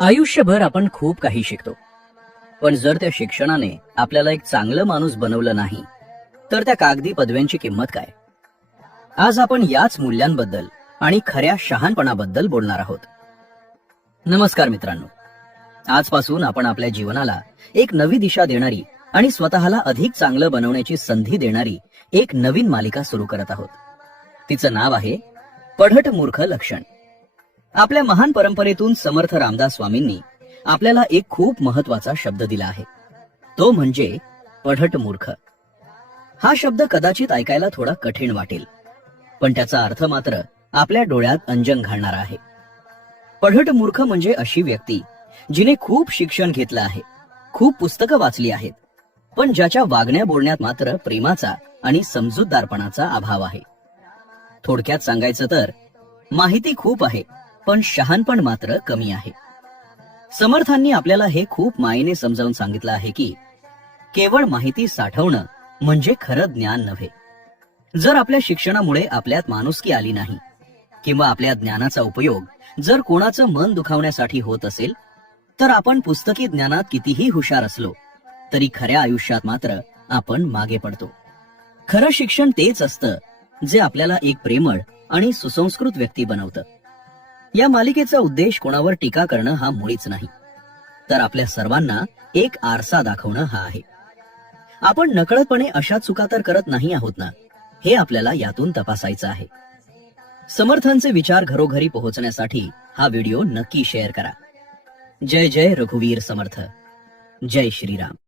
आयुष्यभर आपण खूप काही शिकतो, पण जर त्या शिक्षणाने आपल्याला एक चांगलं माणूस बनवलं नाही तर त्या कागदी पदव्यांची किंमत काय? आज आपण याच मूल्यांबद्दल आणि खऱ्या शहाणपणाबद्दल बोलणार आहोत. नमस्कार मित्रांनो, आजपासून आपण आपल्या जीवनाला एक नवी दिशा देणारी आणि स्वतःला अधिक चांगलं बनवण्याची संधी देणारी एक नवीन मालिका सुरू करत आहोत. तिचं नाव आहे पढट मूर्ख लक्षण. आपल्या महान परंपरेतून समर्थ रामदास स्वामींनी आपल्याला एक खूप महत्वाचा शब्द दिला आहे, तो म्हणजे पढट मूर्ख. हा शब्द कदाचित ऐकायला थोडा कठीण वाटेल, पण त्याचा अर्थ मात्र आपल्या डोळ्यात अंजन घालणारा आहे. पढट मूर्ख म्हणजे अशी व्यक्ती जिने खूप शिक्षण घेतलं आहे, खूप पुस्तकं वाचली आहेत, पण ज्याच्या वागण्या बोलण्यात मात्र प्रेमाचा आणि समजूतदारपणाचा अभाव आहे. थोडक्यात सांगायचं तर माहिती खूप आहे, पण शहाणपण मात्र कमी आहे. समर्थांनी आपल्याला हे खूप मायेने समजावून सांगितलं आहे की केवळ माहिती साठवणं म्हणजे खरं ज्ञान नव्हे. जर आपल्या शिक्षणामुळे आपल्यात माणुसकी आली नाही किंवा आपल्या ज्ञानाचा उपयोग जर कोणाचं मन दुखावण्यासाठी होत असेल, तर आपण पुस्तकी ज्ञानात कितीही हुशार असलो तरी खऱ्या आयुष्यात मात्र आपण मागे पडतो. खरं शिक्षण तेच असतं जे आपल्याला एक प्रेमळ आणि सुसंस्कृत व्यक्ती बनवतं. या मालिकेचा उद्देश कोणावर टीका करणं हा मुळीच नाही, तर आपल्या सर्वांना एक आरसा दाखवणं हा आहे. आपण नकळतपणे अशा चुका तर करत नाही आहोत ना, हे आपल्याला यातून तपासायचं आहे. समर्थांचे विचार घरोघरी पोहोचण्यासाठी हा व्हिडिओ नक्की शेअर करा. जय जय रघुवीर समर्थ. जय श्रीराम.